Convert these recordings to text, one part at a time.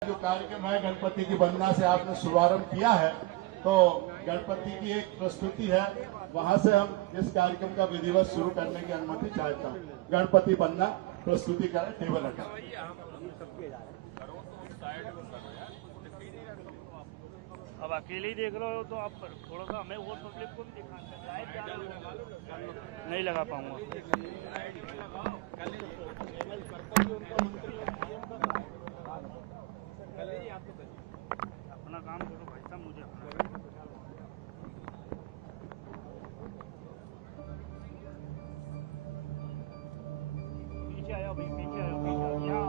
जो कार्यक्रम है गणपति की वंदना से आपने शुभारंभ किया है, तो गणपति की एक प्रस्तुति है, वहां से हम इस कार्यक्रम का विधिवत शुरू करने की अनुमति चाहता हूँ। गणपति वंदना प्रस्तुति करें, टेबल रखें। अब अकेले ही देख रहे हो तो आप थोड़ा सा हमें वो पब्लिक को भी दिखाना नहीं लगा पाऊंगा। अपना काम करो भाई साहब, मुझे पीछे आया, पीछे आया, यहाँ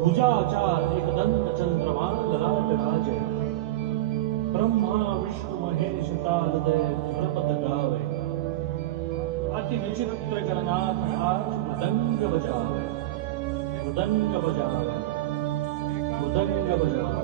भुजाचार एकदंत चंद्रमा ललाट राजे, ब्रह्मा विष्णु महेश तालदय ध्रुपद गावे, अति विचित्र गणनाथ आज मृदंग बजावे, मृदंग बजावे, मृदंग बजावे।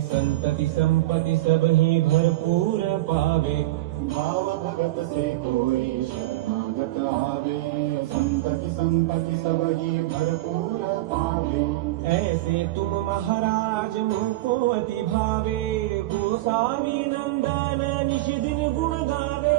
संतति संपत्ति सब ही भरपूर पावे, भाव भगत से कोई शरणागत आवे, संतति संपत्ति सब ही भरपूर पावे। ऐसे तुम महाराज मुझको अति भावे, गोसावी नंदन निश दिन गुण गावे।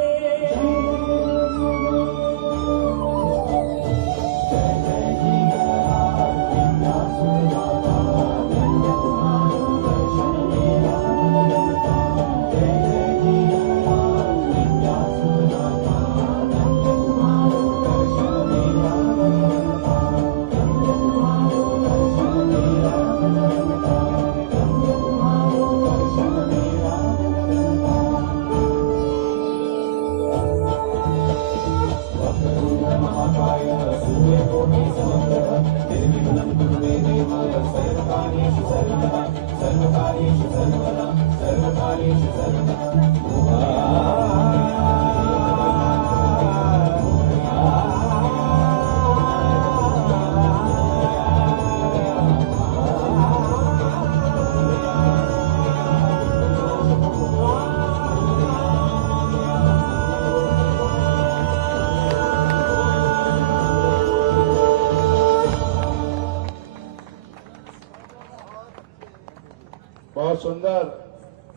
बहुत सुंदर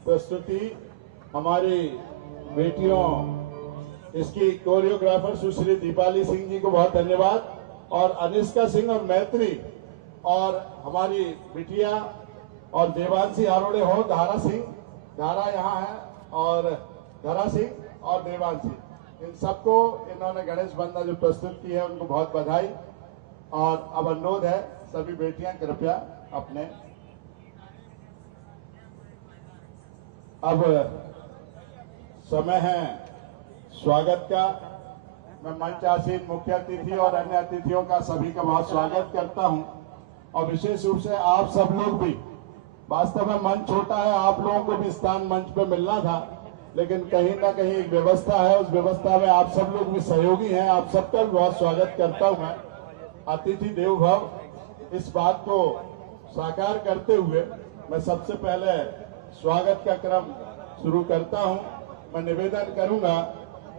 प्रस्तुति हमारी बेटियों, इसकी कोरियोग्राफर सुश्री दीपाली सिंह जी को बहुत धन्यवाद, और अनिष्का सिंह और मैत्री, और हमारी बिटिया और देवांशी आरोड़े हो, धारा सिंह, धारा यहाँ है, और धरा सिंह और देवांशी, इन सबको इन्होंने गणेश वंदना जो प्रस्तुत की है उनको बहुत बधाई। और अब अनुरोध है सभी बेटियां कृपया अपने, अब समय है स्वागत का। मैं मंच आसीन मुख्य अतिथि और अन्य अतिथियों का सभी का बहुत स्वागत करता हूं, और विशेष रूप से आप सब लोग भी, वास्तव में मंच छोटा है, आप लोगों को भी स्थान मंच पे मिलना था, लेकिन कहीं ना कहीं एक व्यवस्था है, उस व्यवस्था में आप सब लोग भी सहयोगी हैं, आप सबका भी बहुत स्वागत करता हूं मैं। अतिथि देवो भव, इस बात को साकार करते हुए मैं सबसे पहले स्वागत का क्रम शुरू करता हूं। मैं निवेदन करूंगा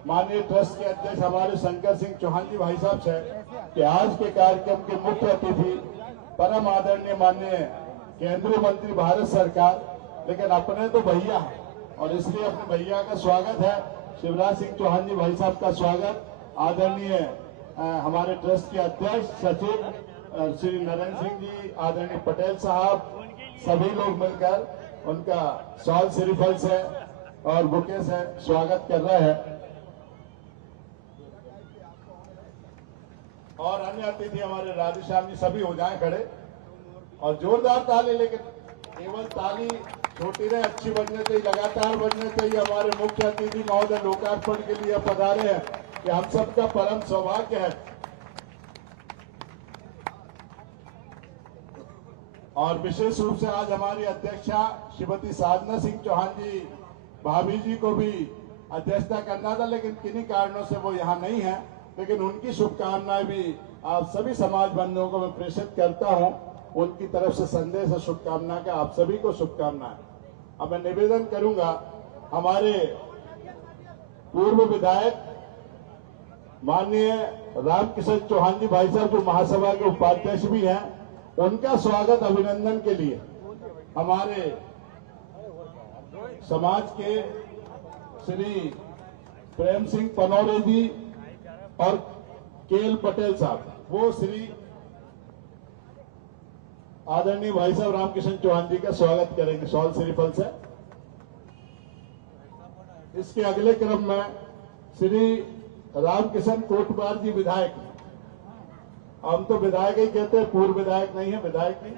माननीय ट्रस्ट के अध्यक्ष हमारे शंकर सिंह चौहान जी भाई साहब से कि आज के कार्यक्रम के मुख्य अतिथि परम आदरणीय माननीय केंद्रीय मंत्री भारत सरकार, लेकिन अपने तो भैया हैं और इसलिए अपने भैया का स्वागत है। शिवराज सिंह चौहान जी भाई साहब का स्वागत, आदरणीय हमारे ट्रस्ट के अध्यक्ष सचिव श्री नरेंद्र सिंह जी, आदरणीय पटेल साहब, सभी लोग मिलकर उनका शॉल श्रीफल से और बुके से स्वागत कर रहे हैं। और अन्य अतिथि हमारे राधेश्याम जी सभी हो जाएं खड़े और जोरदार ताली, लेकिन केवल ताली छोटी रहे, अच्छी बजने चाहिए, लगातार बजने चाहिए। हमारे मुख्य अतिथि महोदय लोकार्पण के लिए पधारे हैं, कि हम सबका परम सौभाग्य है। और विशेष रूप से आज हमारी अध्यक्षा श्रीमती साधना सिंह चौहान जी भाभी जी को भी अध्यक्षता करना था, लेकिन किन्हीं कारणों से वो यहाँ नहीं है, लेकिन उनकी शुभकामनाएं भी आप सभी समाज बंधुओं को मैं प्रेषित करता हूं। उनकी तरफ से संदेश और शुभकामना का आप सभी को शुभकामनाएं। अब मैं निवेदन करूंगा, हमारे पूर्व विधायक माननीय रामकिशन चौहान जी भाई साहब, जो महासभा के उपाध्यक्ष भी हैं, उनका स्वागत अभिनंदन के लिए हमारे समाज के श्री प्रेम सिंह पनौरे जी और केएल पटेल साहब, वो श्री आदरणीय भाई साहब रामकिशन चौहान जी का स्वागत करेंगे शॉल श्रीफल से। इसके अगले क्रम में श्री रामकिशन कोटवार जी विधायक, हम तो विधायक ही कहते हैं, पूर्व विधायक नहीं है, विधायक नहीं,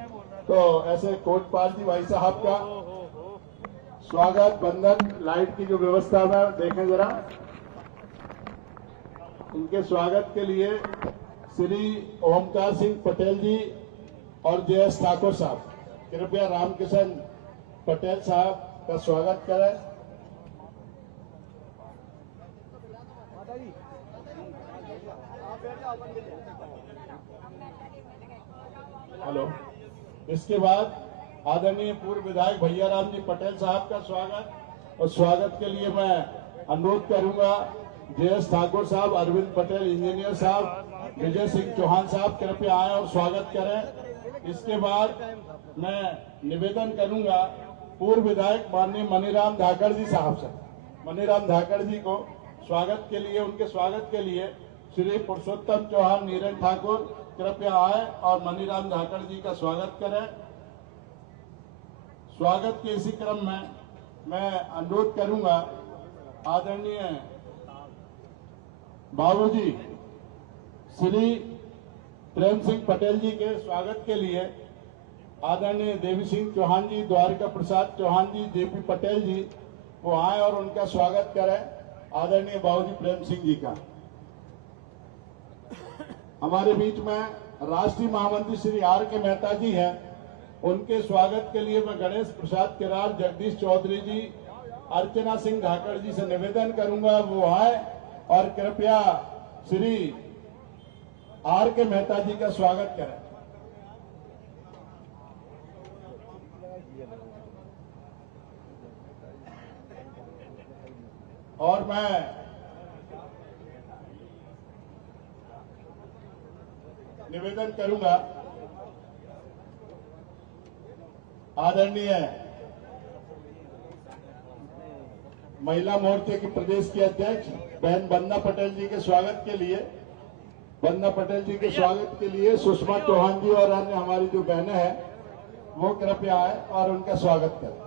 तो ऐसे कोटपाल जी भाई साहब का स्वागत बंधन लाइट की जो व्यवस्था में देखें जरा, उनके स्वागत के लिए श्री ओमकार सिंह पटेल जी और जयेश ठाकुर साहब, कृपया रामकिशन पटेल साहब का स्वागत करें। हेलो। इसके बाद आदरणीय पूर्व विधायक भैया राम जी पटेल साहब का स्वागत, और स्वागत के लिए मैं अनुरोध करूंगा जयेश ठाकुर साहब, अरविंद पटेल इंजीनियर साहब, विजय सिंह चौहान साहब कृपया आए और स्वागत करें। इसके बाद मैं निवेदन करूंगा पूर्व विधायक माननीय मनीराम धाकड़ जी साहब से, मनीराम धाकड़ जी को स्वागत के लिए, उनके स्वागत के लिए श्री पुरुषोत्तम चौहान, नीरज ठाकुर कृपया आए और मनीराम धाकड़ जी का स्वागत करें। स्वागत के इसी क्रम में मैं अनुरोध करूंगा आदरणीय बाबूजी श्री प्रेम सिंह पटेल जी के स्वागत के लिए आदरणीय देवी सिंह चौहान जी, द्वारिका प्रसाद चौहान जी, जेपी पटेल जी वो आए और उनका स्वागत करें आदरणीय बाबूजी प्रेम सिंह जी का। हमारे बीच में राष्ट्रीय महामंत्री श्री आर के मेहता जी हैं, उनके स्वागत के लिए मैं गणेश प्रसाद किरार, जगदीश चौधरी जी, अर्चना सिंह धाकड़ जी से निवेदन करूंगा वो आए और कृपया श्री आर के मेहता जी का स्वागत करें। और मैं निवेदन करूंगा आदरणीय महिला मोर्चे की प्रदेश की अध्यक्ष बहन वंदना पटेल जी के स्वागत के लिए, वंदना पटेल जी के स्वागत के लिए सुषमा चौहान जी और अन्य हमारी जो बहनें हैं वो कृपया आए और उनका स्वागत करें।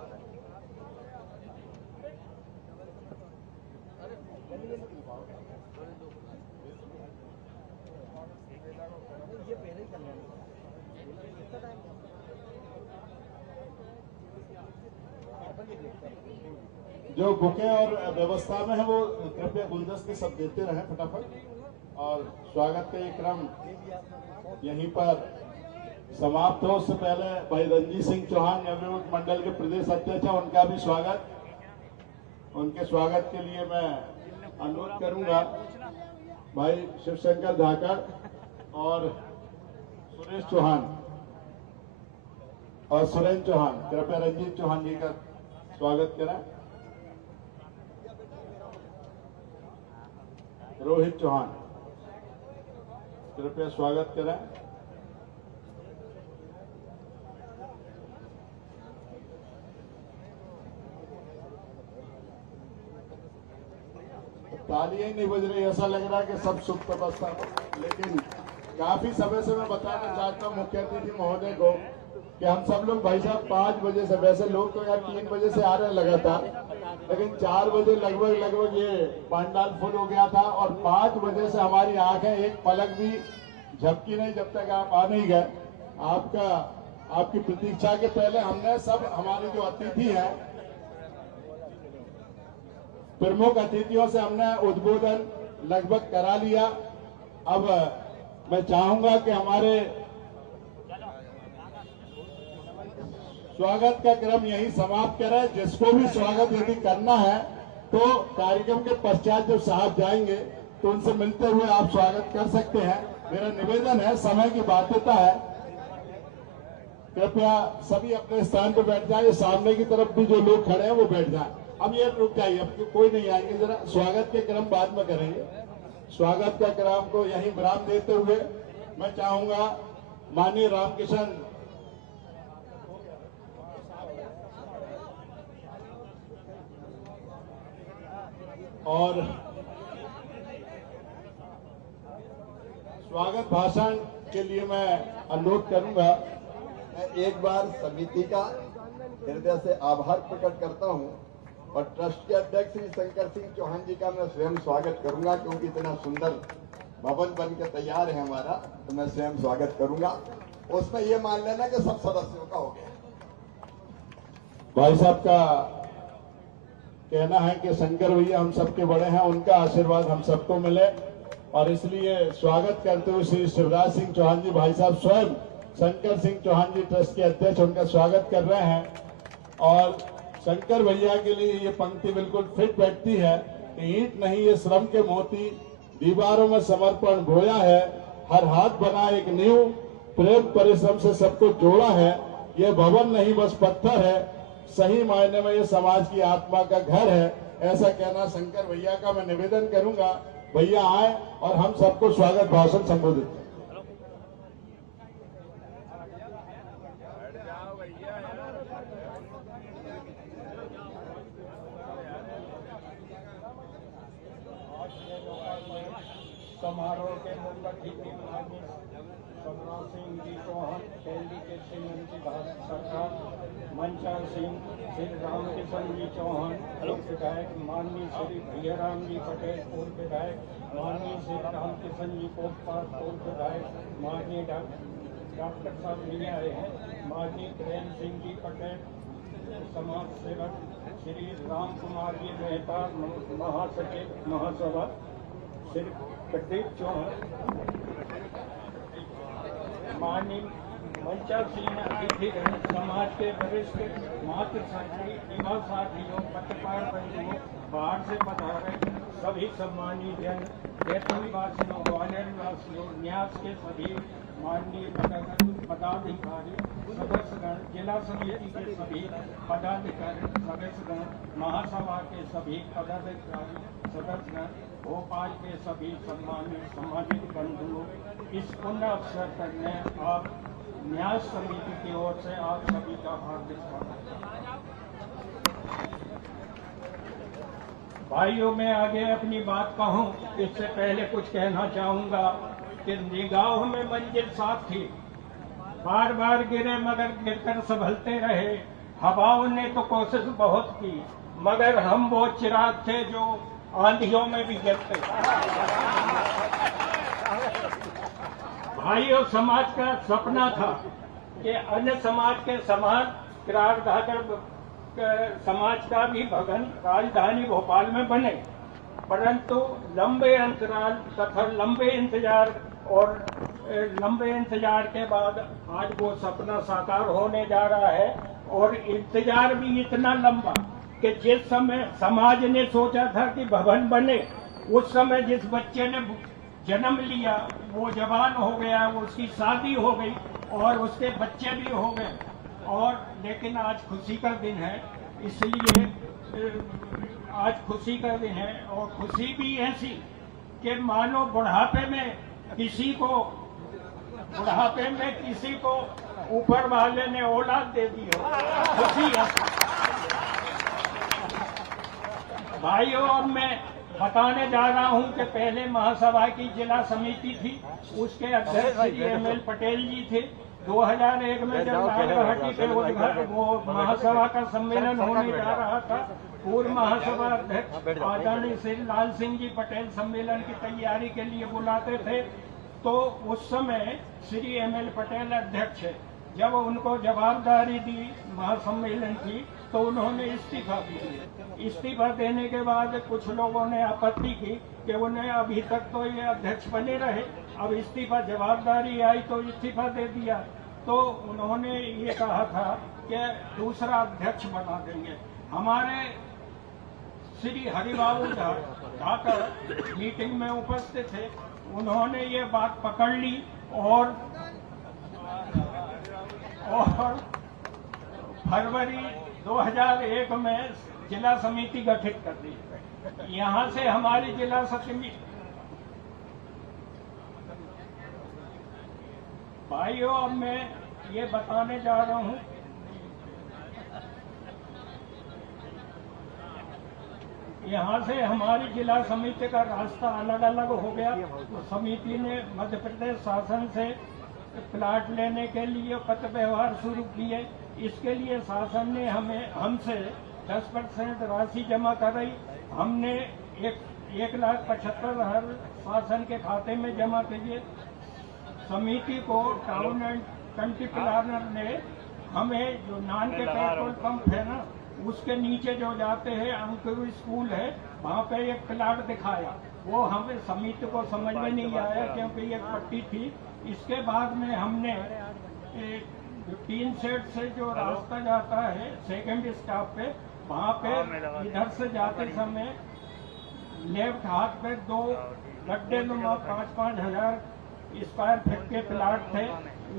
जो बुके और व्यवस्था में है वो कृपया गुलदस्ते सब देते रहें फटाफट। और स्वागत का ये क्रम यहीं पर समाप्त हो, उससे पहले भाई रंजीत सिंह चौहान नवनियुक्त मंडल के प्रदेश अध्यक्ष हैं, उनका भी स्वागत, उनके स्वागत के लिए मैं अनुरोध करूंगा भाई शिवशंकर धाकड़ और सुरेश चौहान और सुरेंद्र चौहान, कृपया रंजीत चौहान जी का स्वागत करें। रोहित चौहान कृपया स्वागत करें। तालियां ही नहीं बज रही, ऐसा लग रहा है कि सब सुप्त अवस्था में। लेकिन काफी समय से मैं बताना चाहता हूँ मुख्य अतिथि महोदय को कि हम सब लोग भाई साहब 5 बजे से, वैसे लोग तो यार 3 बजे से आ रहे हैं लगातार, लेकिन 4 बजे लगभग ये पंडाल फुल हो गया था और 5 बजे से हमारी आंखें एक पलक भी झपकी नहीं जब तक आप आ नहीं गए। आपकी प्रतीक्षा के पहले हमने सब हमारे जो अतिथि हैं, प्रमुख अतिथियों से हमने उद्बोधन लगभग करा लिया। अब मैं चाहूंगा कि हमारे स्वागत का क्रम यही समाप्त करें। जिसको भी स्वागत यदि करना है तो कार्यक्रम के पश्चात जब साहब जाएंगे तो उनसे मिलते हुए आप स्वागत कर सकते हैं। मेरा निवेदन है, समय की बाध्यता है, कृपया सभी अपने स्थान पर बैठ जाए। सामने की तरफ भी जो लोग खड़े हैं वो बैठ जाए। अब ये रुक जाइए, अब कोई नहीं आएंगे, जरा स्वागत के क्रम बाद में करेंगे। स्वागत का क्रम को यही विराम देते हुए मैं चाहूंगा माननीय रामकिशन और स्वागत भाषण के लिए मैं अनुरोध करूंगा। मैं एक बार समिति का हृदय से आभार प्रकट करता हूं और ट्रस्ट के अध्यक्ष श्री शंकर सिंह चौहान जी का मैं स्वयं स्वागत करूंगा, क्योंकि इतना सुंदर भवन बन के तैयार है हमारा, तो मैं स्वयं स्वागत करूंगा। उसमें ये मान लेना कि सब सदस्यों का हो गया। भाई साहब का कहना है कि शंकर भैया हम सबके बड़े हैं, उनका आशीर्वाद हम सबको मिले, और इसलिए स्वागत करते हुए श्री शिवराज सिंह चौहान जी भाई साहब स्वयं शंकर सिंह चौहान जी ट्रस्ट के अध्यक्ष उनका स्वागत कर रहे हैं। और शंकर भैया के लिए ये पंक्ति बिल्कुल फिट बैठती है कि ईंट नहीं ये श्रम के मोती, दीवारों में समर्पण बोया है, हर हाथ बना एक नींव, प्रेम परिश्रम से सबको जोड़ा है, ये भवन नहीं बस पत्थर है, सही मायने में ये समाज की आत्मा का घर है। ऐसा कहना शंकर भैया का मैं निवेदन करूंगा। भैया आए और हम सबको स्वागत भाषण संबोधित करें। समारोह के मुख्य अतिथि माननीय शिवराज सिंह जी चौहान, दिल्ली के श्रीमंत्री भारत सरकार, मंचार सिंह, श्री रामकिशन जी चौहान विधायक, माननीय श्री भैयाराम जी पटेल पूर्व विधायक, माननीय श्री रामकिशन जी कोटपाल पूर्व विधायक, माननीय डॉक्टर साहब नहीं आए हैं, माननीय प्रेम सिंह जी पटेल समाज सेवक, श्री राम कुमार जी मेहता महासचिव महासभा, श्री प्रदीप चौहान, माननीय मंचा सिंह अतिथि समाज के वरिष्ठ मातृ साथी, युवा साथियों, पत्रकार बंधुओं, बाहर से पधारे सभी सम्मानीय जन, बैतूल वासियों, ग्वालियर वासियों, न्यास के सभी माननीय पदाधिकारी, सदस्यगण, जिला समिति के सभी पदाधिकारी, सदस्यगण, महासभा के सभी पदाधिकारी, सदस्यगण, भोपाल के सभी सम्मानित सामाजिक बंधुओं, इस पुण्य अवसर पर मैं आप न्यास समिति की ओर से आप सभी का हार्दिक स्वागत करता हूं। भाइयों, मैं आगे अपनी बात कहूं इससे पहले कुछ कहना चाहूंगा कि निगाहों में मंजिल साफ थी, बार बार गिरे मगर गिरकर संभलते रहे, हवाओं ने तो कोशिश बहुत की, मगर हम वो चिराग थे जो आंधियों में भी जलते। भाइयों, समाज का सपना था कि अन्य समाज के समान किरारदागर समाज का भी भवन राजधानी भोपाल में बने, परंतु लंबे अंतराल तथा लंबे इंतजार के बाद आज वो सपना साकार होने जा रहा है। और इंतजार भी इतना लंबा कि जिस समय समाज ने सोचा था कि भवन बने, उस समय जिस बच्चे ने जन्म लिया वो जवान हो गया, उसकी शादी हो गई और उसके बच्चे भी हो गए। और लेकिन आज खुशी का दिन है, इसलिए आज खुशी का दिन है। और खुशी भी ऐसी कि मानो बुढ़ापे में किसी को ऊपर वाले ने औलाद दे दी हो, खुशी है। भाइयों, अब मैं बताने जा रहा हूं कि पहले महासभा की जिला समिति थी, उसके अध्यक्ष श्री एमएल पटेल जी थे। 2001 में जब लालघाटी पे वो महासभा का सम्मेलन होने जा रहा था, पूर्व महासभा अध्यक्ष आदरणीय श्री लाल सिंह जी पटेल सम्मेलन की तैयारी के लिए बुलाते थे, तो उस समय श्री एमएल पटेल अध्यक्ष है। जब उनको जवाबदारी दी महासम्मेलन की तो उन्होंने इस्तीफा दिया। इस्तीफा देने के बाद कुछ लोगों ने आपत्ति की कि उन्हें अभी तक तो ये अध्यक्ष बने रहे, अब इस्तीफा जवाबदारी आई तो इस्तीफा दे दिया। तो उन्होंने ये कहा था कि दूसरा अध्यक्ष बना देंगे। हमारे श्री हरिबाबू जाकर मीटिंग में उपस्थित थे, उन्होंने ये बात पकड़ ली और फरवरी 2001 में जिला समिति गठित कर दी। यहाँ से हमारी जिला समिति भाइयों, अब मैं ये बताने जा रहा हूँ, यहाँ से हमारी जिला समिति का रास्ता अलग अलग हो गया। तो समिति ने मध्य प्रदेश शासन से प्लाट लेने के लिए पत्र व्यवहार शुरू किए। इसके लिए शासन ने हमसे 10% राशि जमा कराई। हमने 1,75,000 शासन के खाते में जमा किए। समिति को टाउन एंड कंट्री प्लानर ने हमें जो नान के पेट्रोल पंप है ना, उसके नीचे जो जाते हैं अंकुर स्कूल है, वहाँ पे एक प्लाट दिखाया। वो हमें समिति को समझ में नहीं आया क्योंकि एक पट्टी थी। इसके बाद में हमने टीन शेड से जो रास्ता जाता है सेकंड स्टॉप पे, वहाँ पे इधर से जाते समय लेफ्ट हाथ पे 2 गड्ढे नुमा 5-5 हजार स्क्वायर फीट के प्लाट थे।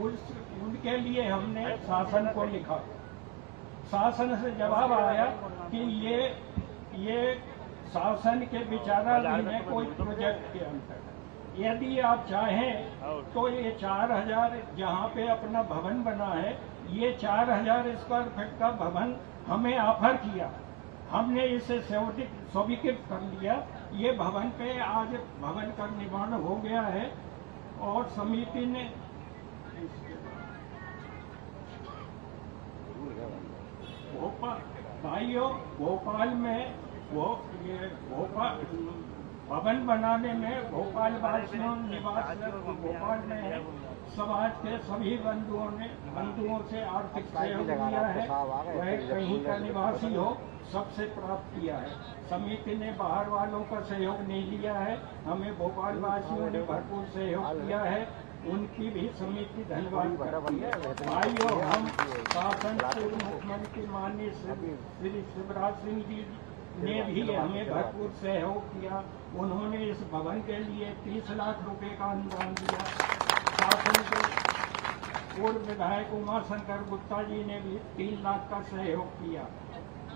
उनके लिए हमने शासन को लिखा। शासन से जवाब आया कि ये शासन के विचाराधीन है, कोई प्रोजेक्ट के अंदर। यदि आप चाहें तो ये 4,000 जहाँ पे अपना भवन बना है, ये 4,000 स्क्वायर फीट का भवन हमें ऑफर किया। हमने इसे स्वीकृत कर लिया। ये भवन पे आज भवन का निर्माण हो गया है और समिति ने भोपाल में भवन बनाने में भोपाल वासियों निवास भोपाल में समाज के सभी बंधुओं से आर्थिक सहयोग दिया है। वह कहीं का निवासी हो, सबसे प्राप्त किया है। समिति ने बाहर वालों का सहयोग नहीं लिया है। हमें भोपाल वासियों ने भरपूर सहयोग किया है, उनकी भी समिति धन्यवाद करती है। भाइयों, हम शासन पूर्व मुख्यमंत्री माननीय श्री शिवराज सिंह जी ने भी हमें भरपूर सहयोग किया। उन्होंने इस भवन के लिए 30 लाख रुपए का अनुदान दिया। शासन के पूर्व विधायक उमाशंकर गुप्ता जी ने भी 3 लाख का सहयोग किया।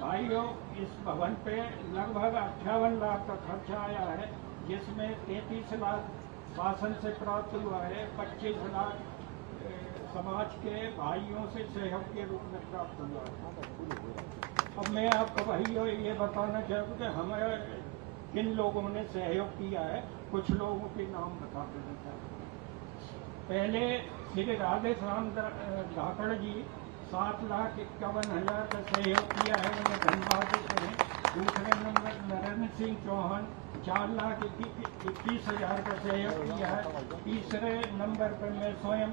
भाइयों, इस भवन पे लगभग 58 लाख का खर्चा आया है, जिसमें 33 लाख शासन से प्राप्त हुआ है, 25 लाख समाज के भाइयों से सहयोग के रूप में प्राप्त हुआ है। अब मैं आपको भाइयों ये बताना चाहूँ कि हमें किन लोगों ने सहयोग किया है। कुछ लोगों के नाम बता देना चाहूँ। पहले श्री राधे श्याम धाकड़ जी 7,51,000 का सहयोग किया है, उन्हें धन्यवाद देते हैं। दूसरे नंबर नरेंद्र सिंह चौहान 4,21,000 का सहयोग किया है। तीसरे नंबर पर मैं स्वयं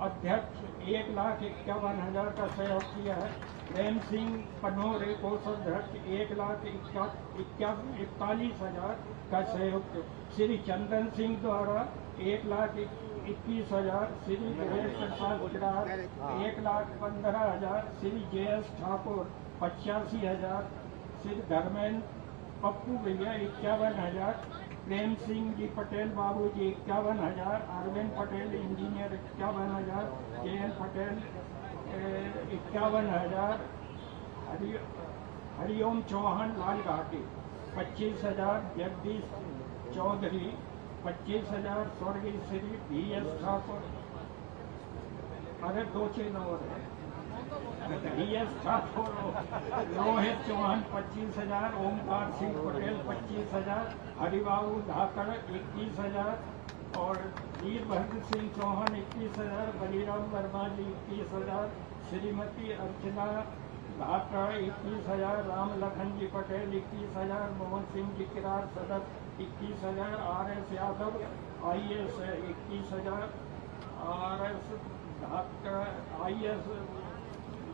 अध्यक्ष 1,51,000 का सहयोग किया है। प्रेम सिंह पनोरे कोषाध्यक्ष 1,41,000 का सहयोग किया। श्री चंदन सिंह द्वारा 1,21,000, श्री गणेश प्रसाद गुजरात 1,15,000, श्री JS ठाकुर 85,000, श्री धर्मेंद्र पप्पू भैया 51,000, प्रेम सिंह जी पटेल बाबू जी 51,000, अरविंद पटेल इंजीनियर 51,000, JN पटेल 51,000, हरिओम चौहान लालघाटी 25,000, जगदीश चौधरी 25,000, स्वर्गीय श्री VS ठाकुर, अरे 2 चिन्ह और है, यस ठाकुर, रोहित चौहान 25,000, ओमकार सिंह पटेल 25,000, हरिबाबू धाकड़ 21,000 और वीरभद्र सिंह चौहान 21,000, बलीराम वर्मा जी 21,000, श्रीमती अर्चना धाकड़ 21,000, राम लखन जी पटेल 21,000, मोहन सिंह जी किरार सदर 21,000, RS Yadav IS 21,000, RS Dhakad IS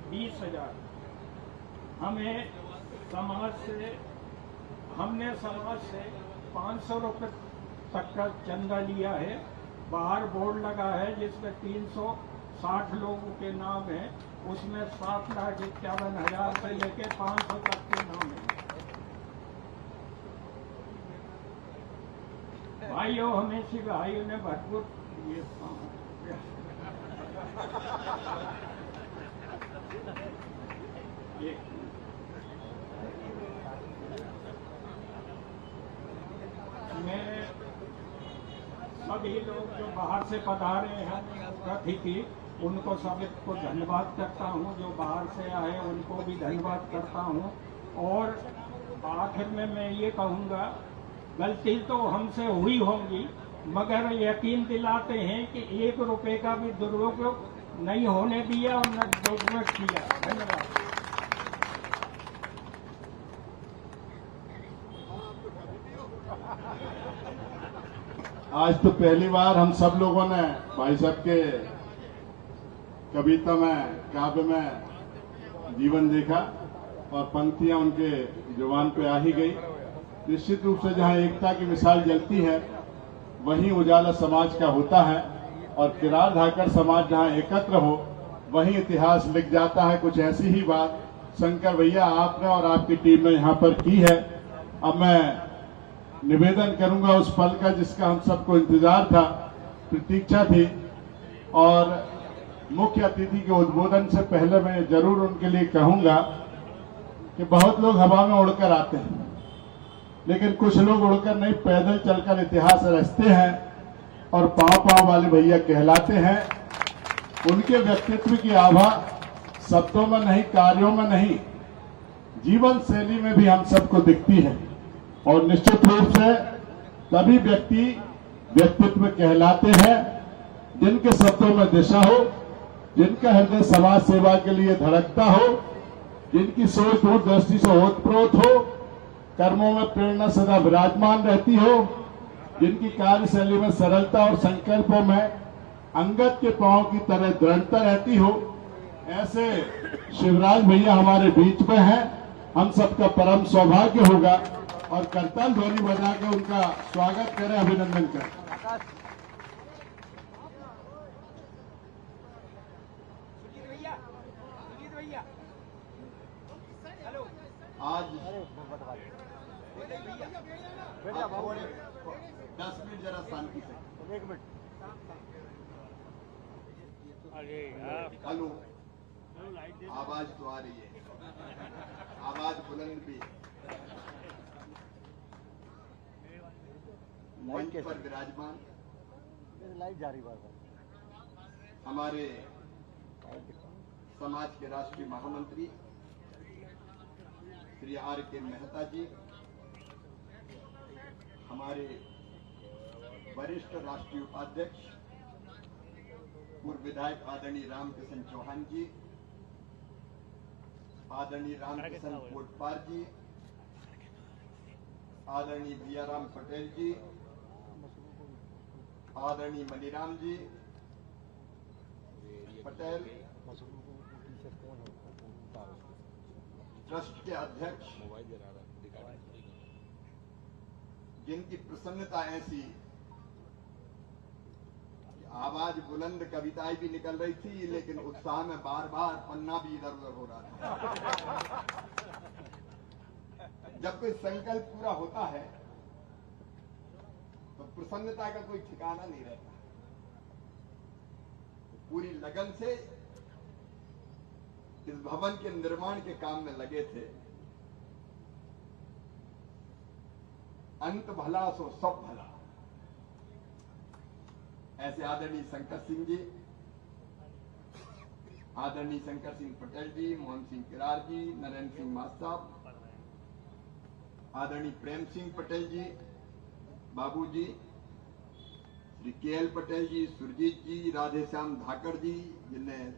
20,000। हमने समाज से 500 रुपये तक का चंदा लिया है। बाहर बोर्ड लगा है जिसमें 360 लोगों के नाम है, उसमें 7,51,000 से लेके 500 तक के नाम है। भाइयों, हमेशा भाइयों ने भरपूर सभी लोग जो बाहर से पधारे हैं अतिथि, उनको सभी को धन्यवाद करता हूं। जो बाहर से आए उनको भी धन्यवाद करता हूं। और आखिर में मैं ये कहूँगा, गलती तो हमसे हुई होंगी, मगर यकीन दिलाते हैं कि 1 रुपए का भी दुरुपयोग नहीं होने दिया और न दुरुपयोग किया। धन्यवाद। आज तो पहली बार हम सब लोगों ने भाई साहब के कविता में, काव्य में जीवन देखा और पंक्तियां उनके जुबान पे आ ही गई। निश्चित रूप से जहां एकता की मिसाल जलती है वहीं उजाला समाज का होता है, और किरार धाकड़ समाज जहां एकत्र हो वहीं इतिहास लिख जाता है। कुछ ऐसी ही बात शंकर भैया आपने और आपकी टीम ने यहाँ पर की है। अब मैं निवेदन करूंगा उस पल का जिसका हम सबको इंतजार था, प्रतीक्षा थी, और मुख्य अतिथि के उद्बोधन से पहले मैं जरूर उनके लिए कहूंगा कि बहुत लोग हवा में उड़कर आते हैं, लेकिन कुछ लोग उड़कर नहीं, पैदल चलकर इतिहास रचते हैं और पांव वाले भैया कहलाते हैं। उनके व्यक्तित्व की आभा शब्दों में नहीं, कार्यों में नहीं, जीवन शैली में भी हम सबको दिखती है। और निश्चित रूप से तभी व्यक्ति व्यक्तित्व कहलाते हैं जिनके शब्दों में दिशा हो, जिनका हृदय समाज सेवा के लिए धड़कता हो, जिनकी सोच दूरदृष्टि से ओतप्रोत हो, कर्मों में प्रेरणा सदा विराजमान रहती हो, जिनकी कार्यशैली में सरलता और संकल्पों में अंगद के पांव की तरह दृढ़ता रहती हो। ऐसे शिवराज भैया हमारे बीच में हैं। हम सबका परम सौभाग्य होगा और करताल ध्वनि बजा के उनका स्वागत करें, अभिनंदन करें। आज 10 मिनट जरा शांति से। 1 मिनट। अरे यार, हेलो, आवाज तो आ रही है, आवाज बुलंद भी। मंच पर विराजमान लाइट जा रही बात हमारे समाज के राष्ट्रीय महामंत्री श्री R.K. मेहता जी, हमारे वरिष्ठ राष्ट्रीय उपाध्यक्ष पूर्व विधायक आदरणीय रामकिशन चौहान जी, आदरणीय रामकिशन कोटपार जी, आदरणीय बियाराम पटेल जी, आदरणीय मनीराम जी पटेल, ट्रस्ट के अध्यक्ष, जिनकी प्रसन्नता ऐसी कि आवाज बुलंद, कविताएं भी निकल रही थी, लेकिन उत्साह में बार बार पन्ना भी इधर उधर हो रहा था। जब कोई संकल्प पूरा होता है तो प्रसन्नता का कोई ठिकाना नहीं रहता। पूरी लगन से इस भवन के निर्माण के काम में लगे थे। अंत भला सो सब भला, ऐसे आदरणीय शंकर सिंह जी, आदरणीय शंकर सिंह पटेल जी, मोहन सिंह किरार जी, नरेंद्र सिंह मास्टर, आदरणीय प्रेम सिंह पटेल जी, बाबू जी, श्री के.एल. पटेल जी, सुरजीत जी, राधेश्याम धाकड़ जी, जिन्हें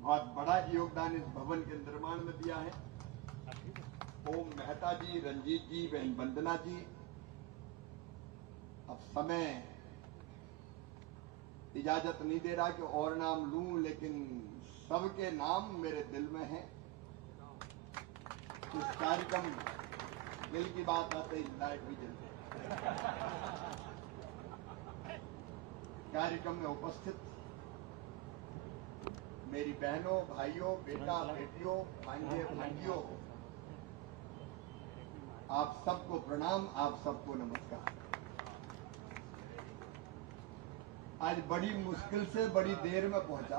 बहुत बड़ा योगदान इस भवन के निर्माण में दिया है, ओम मेहता जी, रंजीत जी, बहन वंदना जी। अब समय इजाजत नहीं दे रहा कि और नाम लूं, लेकिन सबके नाम मेरे दिल में हैं। इस कार्यक्रम दिल की बात आते ही लाइट भी जलती है। कार्यक्रम में उपस्थित मेरी बहनों, भाइयों, बेटा बेटियों, भांजे भांजियों, आप सबको प्रणाम, आप सबको नमस्कार। आज बड़ी मुश्किल से बड़ी देर में पहुंचा।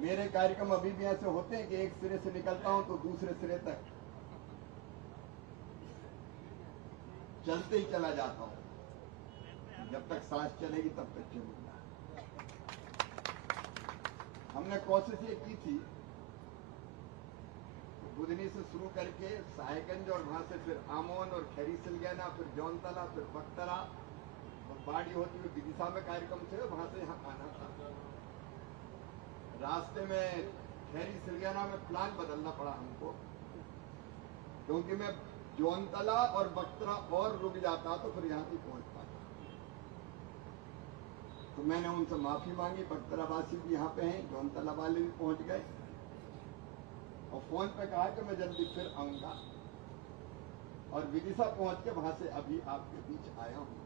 मेरे कार्यक्रम अभी भी ऐसे होते हैं कि एक सिरे से निकलता हूं तो दूसरे सिरे तक चलते ही चला जाता हूं। जब तक सांस चलेगी तब तक चलूंगा। हमने कोशिश ये की थी बुधनी से शुरू करके साहेबगंज और वहां से फिर आमोन और खैरी सिलगैना, फिर जौनतला, फिर बख्तरा और बाड़ी होती हुई विदिशा में कार्यक्रम थे, वहां से यहाँ आना था। रास्ते में खैरी सिलगैना में प्लान बदलना पड़ा हमको, क्योंकि मैं जौनतला और बख्तरा और रुक जाता तो फिर यहाँ तक पहुंच पाता। तो मैंने उनसे माफी मांगी। बख्तरा वासी भी यहाँ पे हैं, जौनतला वाले भी पहुंच गए और फोन पे कहा कि मैं जल्दी फिर आऊंगा, और विदिशा पहुंच के वहां से अभी आपके बीच आया हूं।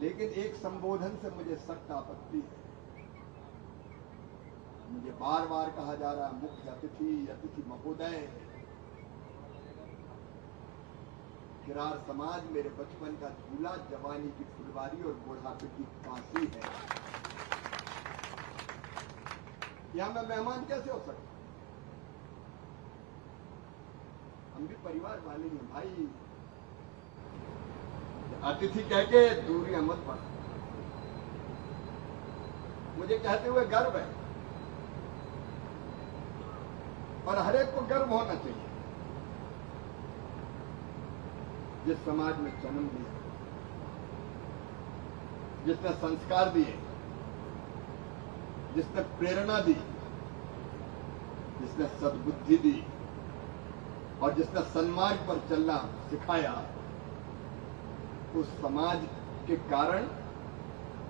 लेकिन एक संबोधन से मुझे सख्त आपत्ति है। मुझे बार बार कहा जा रहा है मुख्य अतिथि, अतिथि महोदय। किरार समाज मेरे बचपन का झूला, जवानी की फुलवारी और बुढ़ापे की काशी है। यहां मैं मेहमान कैसे हो सकता? हम भी परिवार वाले हैं भाई। अतिथि कह के दूरी मत बढ़ा। मुझे कहते हुए गर्व है, और हर एक को गर्व होना चाहिए जिस समाज में जन्म लिया, जिसने संस्कार दिए, जिसने प्रेरणा दी, जिसने सद्बुद्धि दी और जिसने सन्मार्ग पर चलना सिखाया। उस समाज के कारण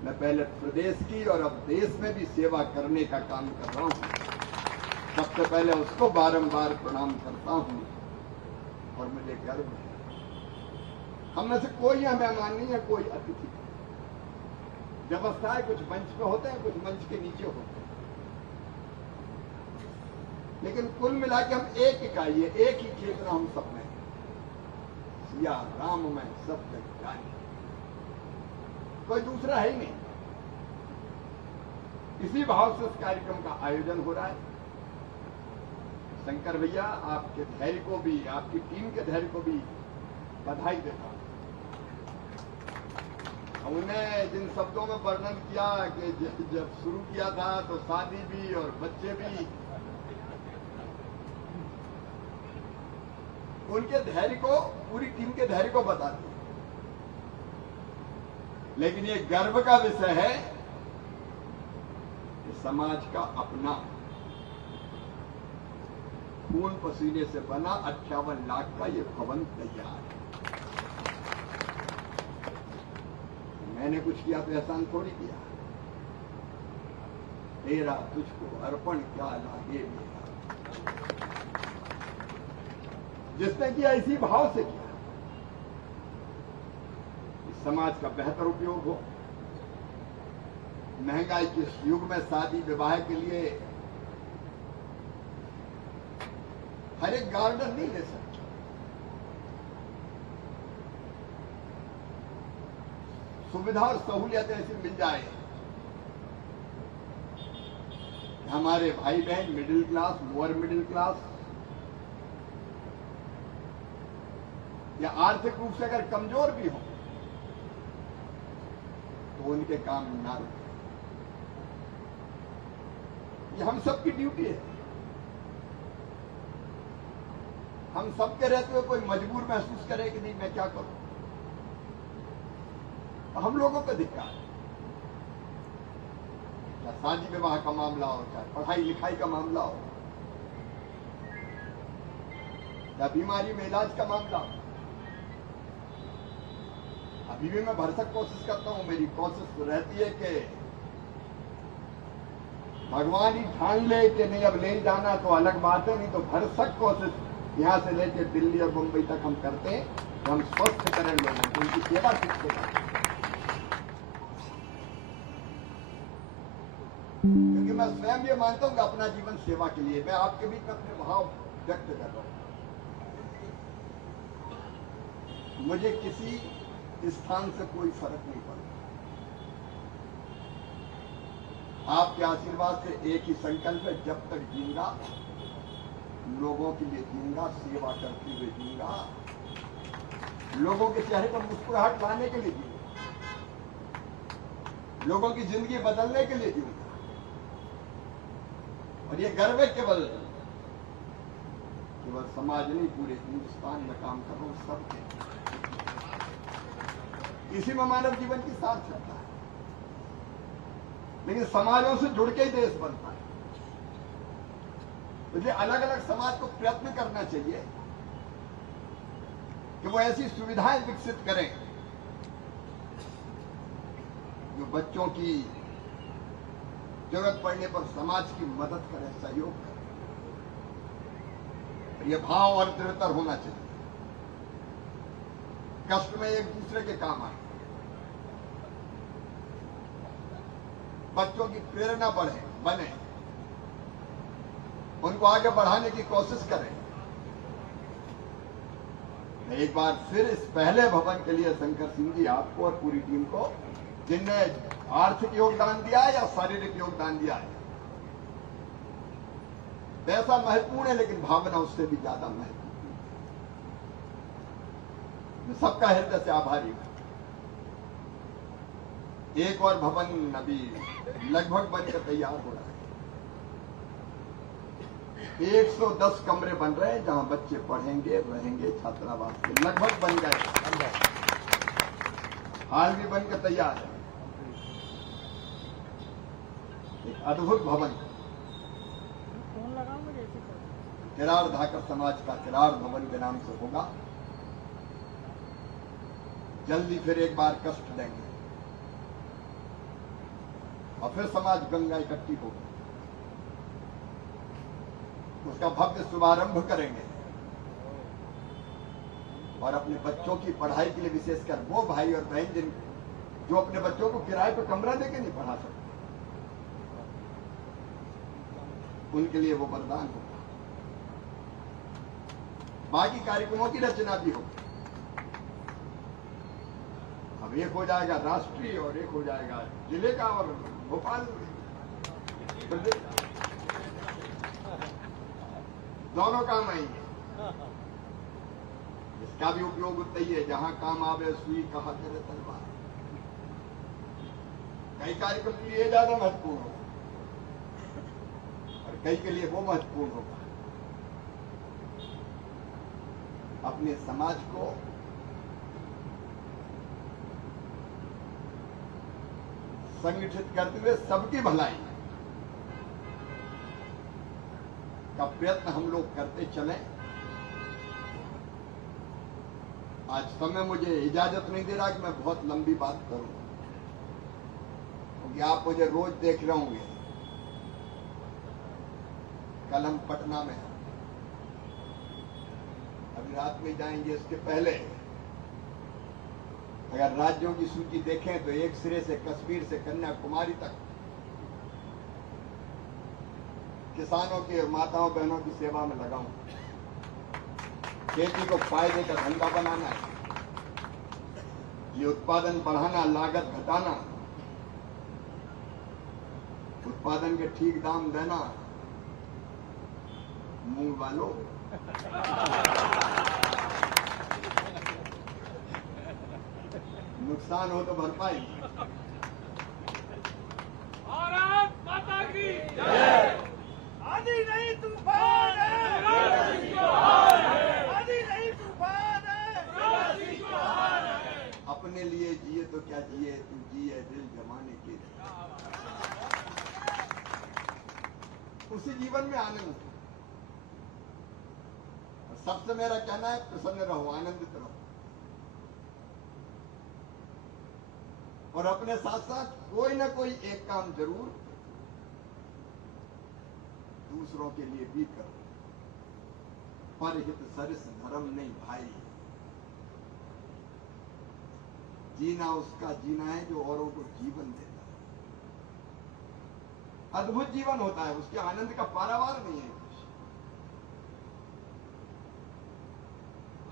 मैं पहले प्रदेश की और अब देश में भी सेवा करने का काम कर रहा हूं। सबसे पहले उसको बारंबार प्रणाम करता हूं और मुझे गर्व है। हम में से कोई यहाँ मेहमान नहीं है, कोई अतिथि। व्यवस्थाएं कुछ मंच पे होते हैं, कुछ मंच के नीचे होते हैं, लेकिन कुल मिला के हम एक इकाई है, एक ही चेतना हम सब में। सिया राम में सब जग जाने, कोई दूसरा है ही नहीं। इसी भाव से इस कार्यक्रम का आयोजन हो रहा है। शंकर भैया, आपके धैर्य को भी, आपकी टीम के धैर्य को भी बधाई देता हूं। उन्हें जिन शब्दों में वर्णन किया कि जब शुरू किया था तो शादी भी और बच्चे भी, उनके धैर्य को, पूरी टीम के धैर्य को बताते हैं। लेकिन ये गर्व का विषय है कि समाज का अपना खून पसीने से बना 58 लाख का ये भवन तैयार है। मैंने कुछ किया तो एहसान थोड़ी किया। तेरा तुझको अर्पण क्या लागे मेरा। जिसने किया इसी भाव से किया, इस समाज का बेहतर उपयोग हो। महंगाई के इस युग में शादी विवाह के लिए हर एक गार्डन नहीं ले सकता। सुविधा और सहूलियत ऐसी मिल जाए, हमारे भाई बहन middle class, lower middle class या आर्थिक रूप से अगर कमजोर भी हो तो वो उनके काम ना रुके। ये हम सबकी ड्यूटी है। हम सबके रहते हुए कोई मजबूर महसूस करे कि नहीं मैं क्या करूं, हम लोगों पे धिक्कार है। चाहे शादी विवाह का मामला हो, चाहे पढ़ाई लिखाई का मामला हो, या बीमारी में इलाज का मामला हो। अभी भी मैं भरसक कोशिश करता हूं। मेरी कोशिश रहती है कि भगवान ही ठान ले कि नहीं अब ले जाना तो अलग बात है, नहीं तो भरसक कोशिश यहां से लेकर दिल्ली और मुंबई तक हम करते हैं कि हम स्वस्थ करें लोगों को, उनकी सेवा किससे करें। क्योंकि मैं स्वयं ये मानता हूं कि अपना जीवन सेवा के लिए। मैं आपके बीच में अपने भाव व्यक्त कर रहा हूं। मुझे किसी स्थान से कोई फर्क नहीं पड़ता। आपके आशीर्वाद से एक ही संकल्प है, जब तक जीऊंगा लोगों के लिए जीऊंगा, सेवा करते हुए जीऊंगा, लोगों के चेहरे पर मुस्कुराहट लाने के लिए जीऊंगा, लोगों की जिंदगी बदलने के लिए जीऊंगा। और ये गर्व है केवल समाज नहीं, पूरे हिंदुस्तान में काम कर रहा हूं सबके। इसी में मानव जीवन की सार्थकता है। लेकिन समाजों से जुड़ के ही देश बनता है। इसलिए अलग अलग समाज को प्रयत्न करना चाहिए कि वो ऐसी सुविधाएं विकसित करें जो बच्चों की जरूरत पड़ने पर समाज की मदद करें, सहयोग करें। ये भाव और दृढ़तर होना चाहिए। कष्ट में एक दूसरे के काम आए, बच्चों की प्रेरणा बने, उनको आगे बढ़ाने की कोशिश करें। मैं एक बार फिर इस पहले भवन के लिए शंकर सिंह जी आपको और पूरी टीम को, जिनने आर्थिक योगदान दिया है या शारीरिक योगदान दिया है, पैसा महत्वपूर्ण है लेकिन भावना उससे भी ज्यादा महत्वपूर्ण है। मैं सबका हृदय से आभारी हूं। एक और भवन अभी लगभग बनकर तैयार हो रहा है। 110 कमरे बन रहे हैं जहां बच्चे पढ़ेंगे, रहेंगे, छात्रावास के लगभग बन गए। हाल भी बनकर तैयार है। एक अद्भुत भवन किरार धाकर समाज का किरार भवन के नाम से होगा। जल्दी फिर एक बार कष्ट देंगे और फिर समाज गंगा इकट्ठी होगी, उसका भव्य शुभारंभ करेंगे। और अपने बच्चों की पढ़ाई के लिए विशेषकर वो भाई और बहन जो अपने बच्चों को किराए पर कमरा देके नहीं पढ़ा सकते, उनके लिए वो वरदान होगा। बाकी कार्यक्रमों की रचना भी होगी। अब एक हो जाएगा राष्ट्रीय और एक हो जाएगा जिले का और भोपाल प्रदेश, दोनों काम आएंगे। इसका भी उपयोग उतना ही है, जहां काम आवे सुई कहा करे तलवार। कई कार्यक्रम के लिए ज्यादा महत्वपूर्ण होगा और कई के लिए वो महत्वपूर्ण होगा। अपने समाज को संगठित करते हुए सबकी भलाई का प्रयत्न हम लोग करते चलें। आज समय मुझे इजाजत नहीं दे रहा कि मैं बहुत लंबी बात करूं, क्योंकि आप मुझे रोज देख रहे होंगे। कल हम पटना में हैं, अभी रात में जाएंगे। इसके पहले अगर राज्यों की सूची देखें तो एक सिरे से कश्मीर से कन्याकुमारी तक किसानों के और माताओं बहनों की सेवा में लगा हूं। खेती को फायदे का धंधा बनाना है, ये उत्पादन बढ़ाना, लागत घटाना, उत्पादन के ठीक दाम देना। मूंग वालों, नुकसान हो तो भरपाई, उसी जीवन में आनंद है। सबसे मेरा कहना है प्रसन्न रहो, आनंदित रहो, और अपने साथ साथ कोई ना कोई एक काम जरूर दूसरों के लिए भी करो। परहित सरिस धर्म नहीं भाई। जीना उसका जीना है जो औरों को जीवन देता है। अद्भुत जीवन होता है, उसके आनंद का पारावार नहीं है।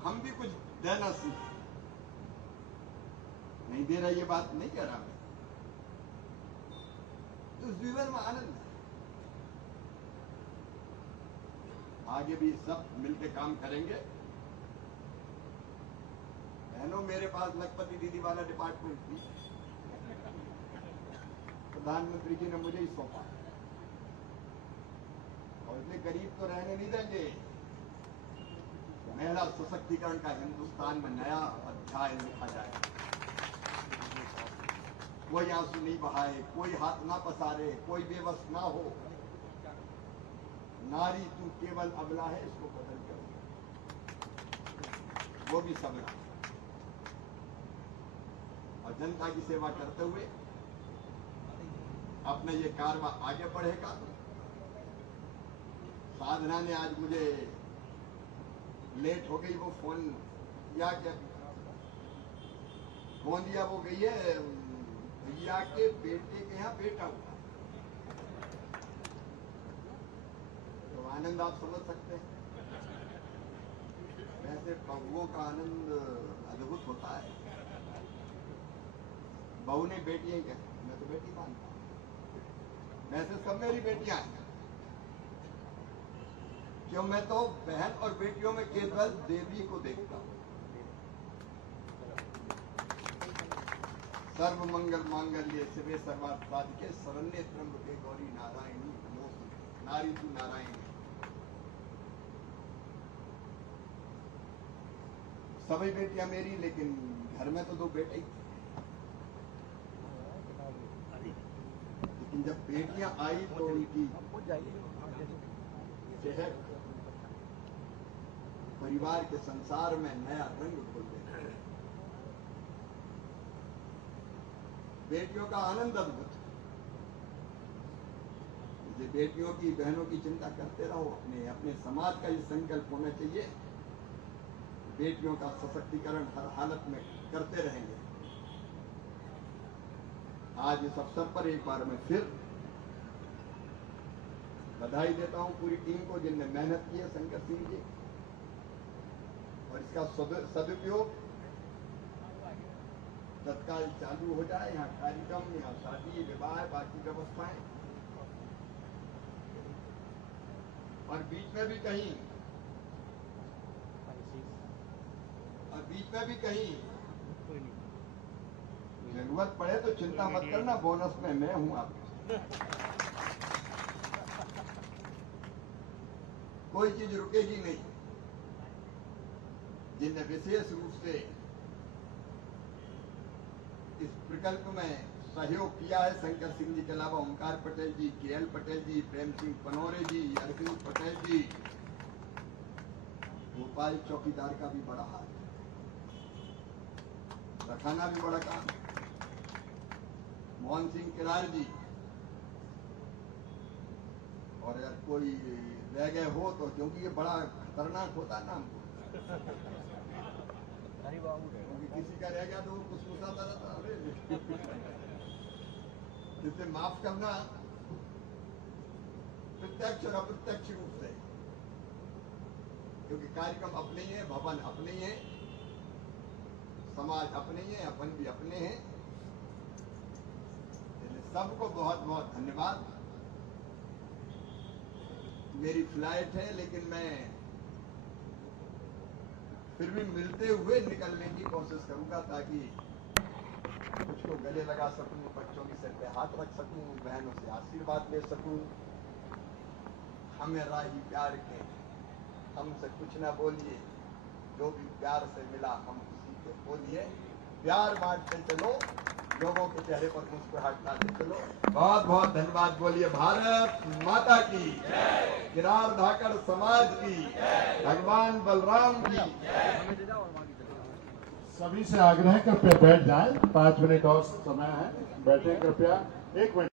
हम भी कुछ देना सीखें। नहीं दे रहा, ये बात नहीं कह रहा मैं। तो उस जीवन में आनंद है। आगे भी सब मिलके काम करेंगे। बहनों, मेरे पास लखपति दीदी वाला डिपार्टमेंट भी प्रधानमंत्री जी ने मुझे ही सौंपा, और इतने गरीब तो रहने नहीं देंगे। महिला सशक्तिकरण का हिंदुस्तान में नया अध्याय लिखा जाए। कोई आंसू नहीं बहाए, कोई हाथ ना पसारे, कोई बेबस ना हो। नारी तू केवल अबला है, इसको बदल कर वो भी सबला। और जनता की सेवा करते हुए अपना ये कारवा आगे बढ़ेगा। साधना ने आज मुझे लेट हो गई, वो फोन किया, क्या फोन दिया, वो गई है भैया के बेटे के यहाँ बेटा हुआ। तो आनंद आप समझ सकते हैं। वैसे बहुओं का आनंद अद्भुत होता है। बहू ने बेटियां क्या, मैं तो बेटी मानता हूं। वैसे सब मेरी बेटियां हैं, क्यों मैं तो बहन और बेटियों में केवल देवी को देखता हूं। सर्व मंगल मांगल्ये शिवे सर्वार्थ साधिके शरण्ये त्र्यंबके गौरी नारायणी नमोस्तुते। नारी तू नारायणी। सभी बेटियां मेरी, लेकिन घर में तो 2 बेटे ही थे। लेकिन जब बेटियां आई तो उनकी सेहत परिवार के संसार में नया रंग खोल देता है। बेटियों का आनंद अद्भुत है। मुझे बेटियों की, बहनों की चिंता करते रहो। अपने अपने समाज का ये संकल्प होना चाहिए, बेटियों का सशक्तिकरण हर हालत में करते रहेंगे। आज इस अवसर पर एक बार मैं फिर बधाई देता हूं पूरी टीम को, जिनने मेहनत की है, शंकर सिंह जी। और इसका सदुपयोग तत्काल चालू हो जाए। यहाँ कार्यक्रम, यहाँ शादी विवाह, बाकी व्यवस्थाएं, और बीच में भी कहीं जरूरत पड़े तो चिंता मत करना, बोनस में मैं हूं आपके। कोई चीज रुकेगी नहीं। जिनने विशेष रूप से इस प्रकल्प में सहयोग किया है, शंकर सिंह जी के अलावा ओमकार पटेल जी, केएल पटेल जी, प्रेम सिंह पनोरे जी, अरविंद पटेल जी, गोपाल चौकीदार का भी बड़ा हाथ, रखाना भी बड़ा काम, मोहन सिंह किरार जी। और अगर कोई रह गए हो तो, क्योंकि ये बड़ा खतरनाक होता है नाम, क्योंकि किसी का रह गया तो वो फुसफुसाता रहता है। जिसे माफ करना प्रत्यक्ष और अप्रत्यक्ष रूप से, क्योंकि कार्यक्रम अपने ही है, भवन अपने ही है, समाज अपने ही है, अपन भी अपने हैं। सबको बहुत बहुत धन्यवाद। मेरी फ्लाइट है, लेकिन मैं फिर भी मिलते हुए निकलने की कोशिश करूंगा, ताकि कुछ को गले लगा सकूं, बच्चों के सिर पे हाथ रख सकूं, बहनों से आशीर्वाद ले सकूं। हमें राही प्यार के, हमसे कुछ ना बोलिए, जो भी प्यार से मिला हम उसी को बोलिए। प्यार बांटते चलो, लोगों के चेहरे पर मुस्कुराहट लाते चलो। बहुत बहुत धन्यवाद। बोलिए भारत माता की, किरार धाकड़ समाज की, भगवान बलराम की। सभी से आग्रह है कृपया बैठ जाएं, 5 मिनट और समय है, बैठे कृपया 1 मिनट।